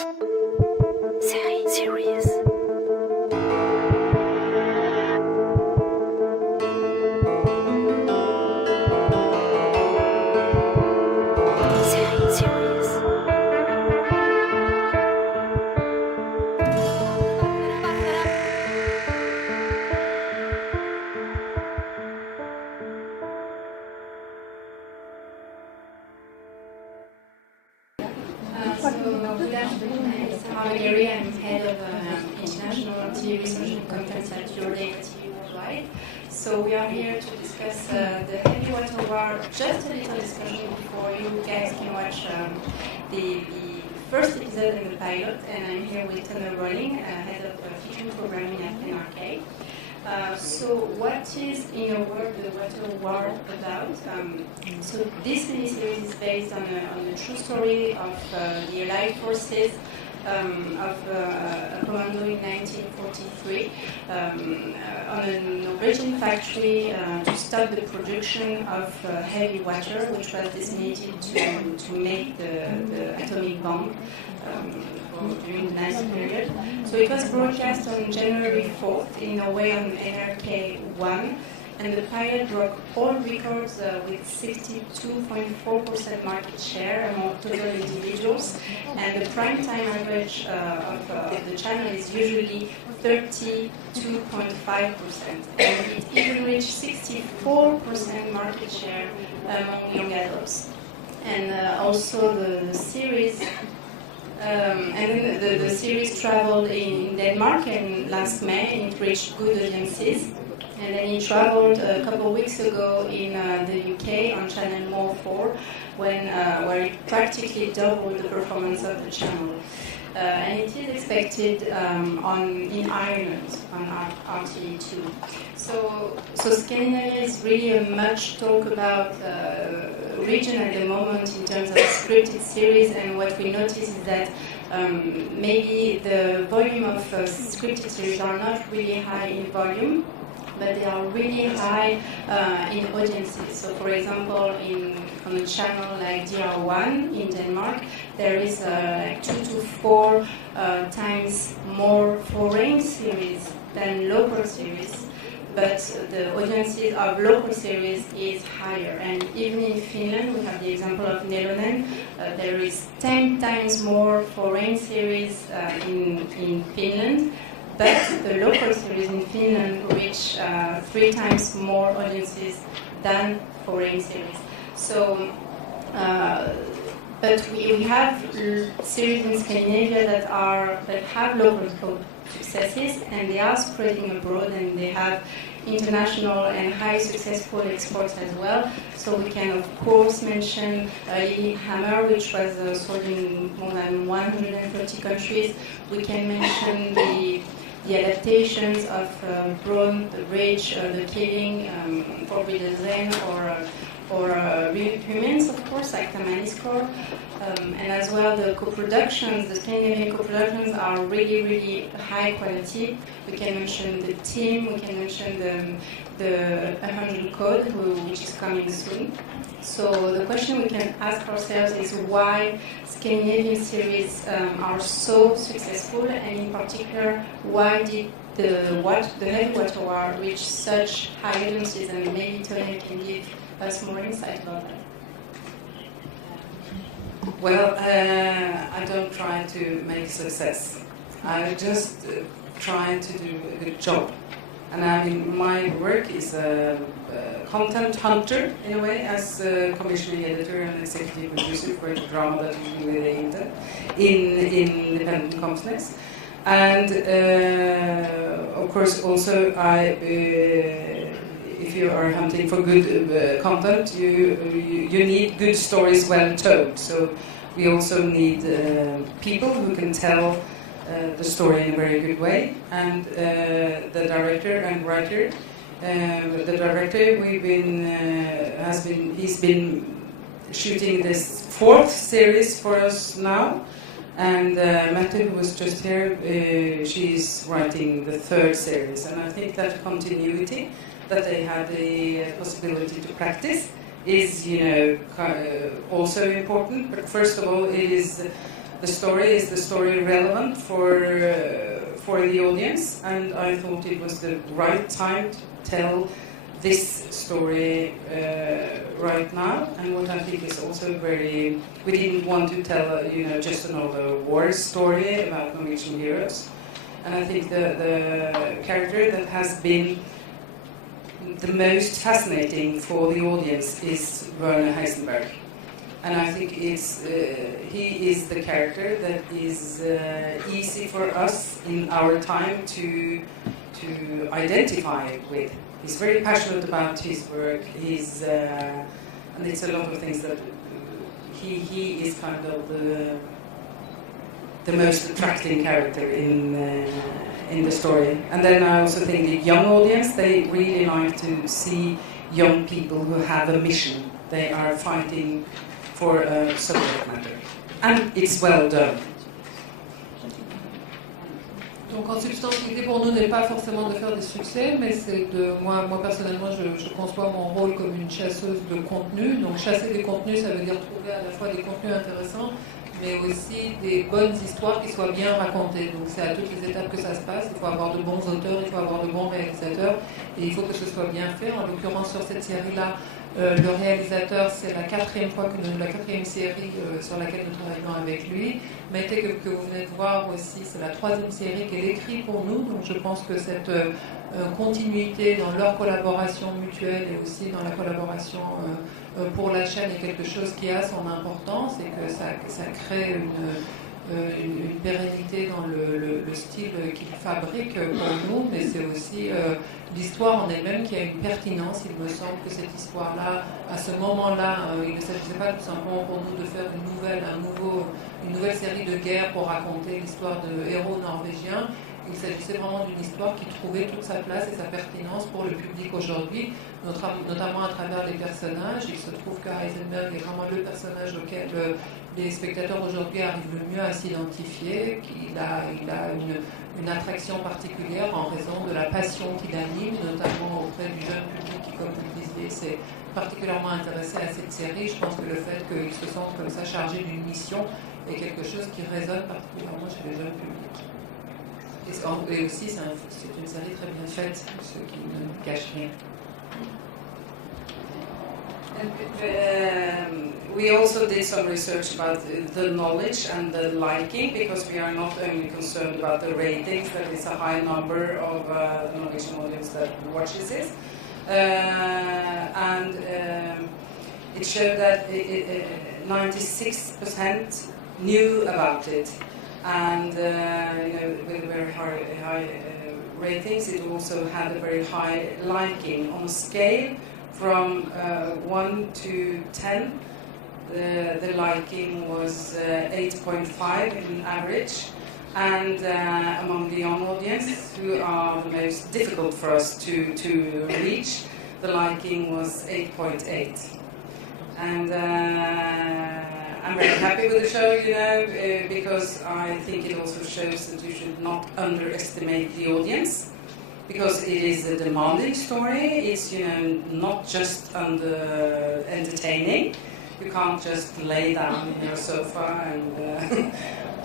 Série, series. Série, series. Good afternoon. I'm Gary. I'm head of international TV research and content at Euroday TV Worldwide. So we are here to discuss the heavy water war. Just a little discussion before you guys can watch the first episode and the pilot. And I'm here with Tanner Rolling, head of fiction programming at NRK. So what is, in a word, the water war about? So this miniseries is based on a true story of the Allied forces of a commando in 1943 on a Norwegian factory to stop the production of heavy water, which was designated to make the atomic bomb during the Nazi period. So it was broadcast on January 4th in Norway on NRK 1, and the pilot broke all records with 62.4% market share among total individuals, and the prime time average of the channel is usually 32.5%, and it even reached 64% market share among young adults. And also the series and then the series traveled in Denmark and last May, and it reached good audiences. And then it traveled a couple of weeks ago in the UK on channel More 4, where it practically doubled the performance of the channel. And it is expected in Ireland on RTE2. So Scandinavia is really a much talk about region at the moment in terms of scripted series, and what we notice is that maybe the volume of scripted series are not really high in volume, but they are really high in audiences. So, for example, on a channel like DR1 in Denmark, there is like 2 to 4 times more foreign series than local series, but the audiences of local series is higher. And even in Finland, we have the example of Nelonen. There is 10 times more foreign series in Finland, but the local series in Finland reach 3 times more audiences than foreign series. So, but we have series in Scandinavia that have local successes, and they are spreading abroad, and they have international and high successful exports as well. So we can of course mention Hammer, which was sold in more than 130 countries. We can mention the adaptations of Braun, the Rage, the Killing, Forbidden Zen, or Real Humans, of course, like Tamaniskor. And as well, the co-productions, the Scandinavian co-productions are really, really high quality. We can mention The Team, we can mention the 100 Code, which is coming soon. So the question we can ask ourselves is why Scandinavian series are so successful, and in particular, why did the heavy water war reach such high audiences? And maybe Tony can give us more insight about that. Well, I don't try to make success. I just try to do a good job. And I mean, my work is a content hunter, in a way, as a commissioning editor and executive producer for a drama that we relate in independent companies. And of course, also, if you are hunting for good content, you need good stories well told. So we also need people who can tell the story in a very good way, and the director and writer. The director he's been shooting this 4th series for us now, and Mette, who was just here, she's writing the 3rd series, and I think that continuity that they had the possibility to practice is, also important. But first of all, the story relevant for the audience, and I thought it was the right time to tell this story right now. And what I think is also we didn't want to tell just another war story about Norwegian heroes. And I think the character that has been the most fascinating for the audience is Werner Heisenberg. And I think he is the character that is easy for us in our time to identify with. He's very passionate about his work. And it's a lot of things that he is kind of the most attracting character in the story. And then I also think the young audience, they really like to see young people who have a mission. They are fighting for a subject matter. And it's well done. Donc en substance, l'idée pour nous n'est pas forcément de faire des succès, mais c'est moi personnellement, je conçois mon rôle comme une chasseuse de contenu. Donc chasser des contenus, ça veut dire trouver à la fois des contenus intéressants, mais aussi des bonnes histoires qui soient bien racontées. Donc c'est à toutes les étapes que ça se passe. Il faut avoir de bons auteurs, il faut avoir de bons réalisateurs, et il faut que ce soit bien fait. En l'occurrence, sur cette série-là, le réalisateur, c'est la quatrième série sur laquelle nous travaillons avec lui. Mété que vous venez de voir aussi, c'est la troisième série qu'elle écrit pour nous. Donc je pense que cette continuité dans leur collaboration mutuelle et aussi dans la collaboration pour la chaîne est quelque chose qui a son importance et que ça crée une pérennité dans le style qu'il fabrique pour nous, mais c'est aussi l'histoire en elle-même qui a une pertinence. Il me semble que cette histoire-là, à ce moment-là, il ne s'agissait pas tout simplement pour nous de faire une nouvelle série de guerre pour raconter l'histoire de héros norvégiens. Il s'agissait vraiment d'une histoire qui trouvait toute sa place et sa pertinence pour le public aujourd'hui, notamment à travers les personnages. Il se trouve que Heisenberg est vraiment le personnage auquel les spectateurs aujourd'hui arrivent le mieux à s'identifier, qu'il a une attraction particulière en raison de la passion qu'il anime, notamment auprès du jeune public qui, comme vous le disiez, s'est particulièrement intéressé à cette série. Je pense que le fait qu'il se sente comme ça chargé d'une mission est quelque chose qui résonne particulièrement chez les jeunes publics. Et aussi, c'est une série très bien faite, ce qui ne cache rien. And, we also did some research about the knowledge and the liking, because we are not only concerned about the ratings, that it's a high number of the Norwegian audience that watches this. And it showed that 96% knew about it. And with very high ratings, it also had a very high liking. On a scale from 1 to 10, the liking was 8.5 in average. And among the young audience, who are the most difficult for us to reach, the liking was 8.8. And I'm very happy with the show, because I think it also shows that you should not underestimate the audience, because it is a demanding story. It's not just entertaining. You can't just lay down in your sofa and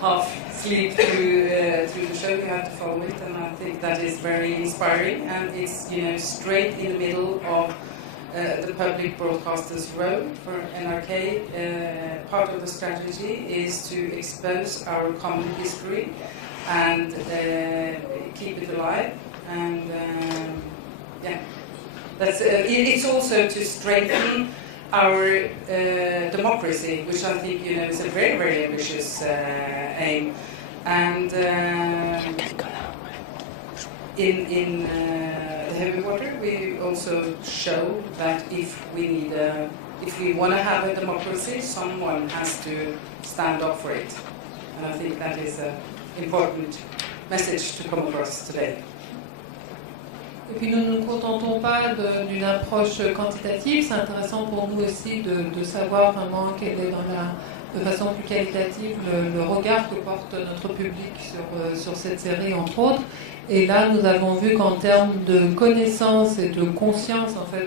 half sleep through the show. You have to follow it, and I think that is very inspiring. And it's straight in the middle of the public broadcaster's role for NRK. Part of the strategy is to expose our common history and keep it alive. And it's also to strengthen our democracy, which I think is a very, very ambitious aim. And in Heavy Water, we also show that if we want to have a democracy, someone has to stand up for it. And I think that is an important message to come across today. Et puis nous ne nous contentons pas d'une approche quantitative, c'est intéressant pour nous aussi de savoir vraiment quelle est dans de façon plus qualitative le regard que porte notre public sur cette série, entre autres. Et là, nous avons vu qu'en termes de connaissances et de conscience en fait,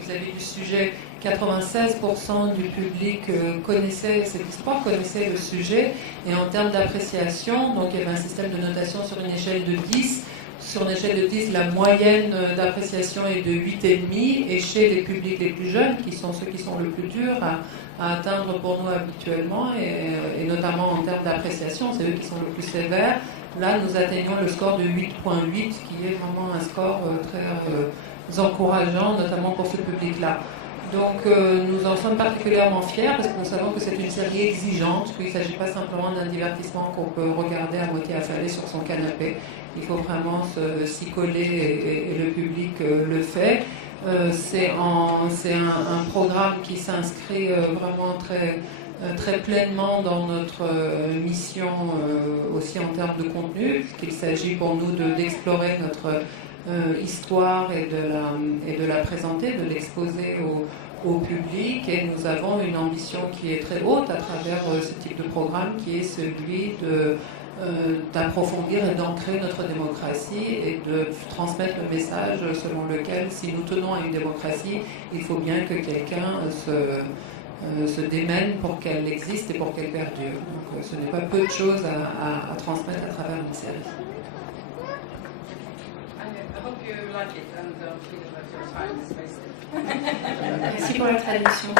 vis-à-vis du sujet, 96% du public connaissait cette histoire, connaissait le sujet. Et en termes d'appréciation, donc il y avait un système de notation sur une échelle de 10. Sur une échelle de 10, la moyenne d'appréciation est de 8,5. Et chez les publics les plus jeunes, qui sont ceux qui sont le plus durs à atteindre pour nous habituellement, et notamment en termes d'appréciation, c'est eux qui sont le plus sévères. Là, nous atteignons le score de 8,8, qui est vraiment un score très encourageant, notamment pour ce public-là. Donc, nous en sommes particulièrement fiers parce que nous savons que c'est une série exigeante, qu'il ne s'agit pas simplement d'un divertissement qu'on peut regarder à moitié affalé sur son canapé. Il faut vraiment s'y coller et le public le fait. C'est un programme qui s'inscrit vraiment très pleinement dans notre mission aussi en termes de contenu, puisqu'il s'agit pour nous d'explorer notre histoire et de la présenter, de l'exposer au public. Et nous avons une ambition qui est très haute à travers ce type de programme, qui est celui d'approfondir et d'ancrer notre démocratie et de transmettre le message selon lequel, si nous tenons à une démocratie, il faut bien que quelqu'un se démène pour qu'elle existe et pour qu'elle perdure. Donc ce n'est pas peu de choses à transmettre à travers une série. I hope you like it and don't feel that your time is wasted. Merci pour la traduction.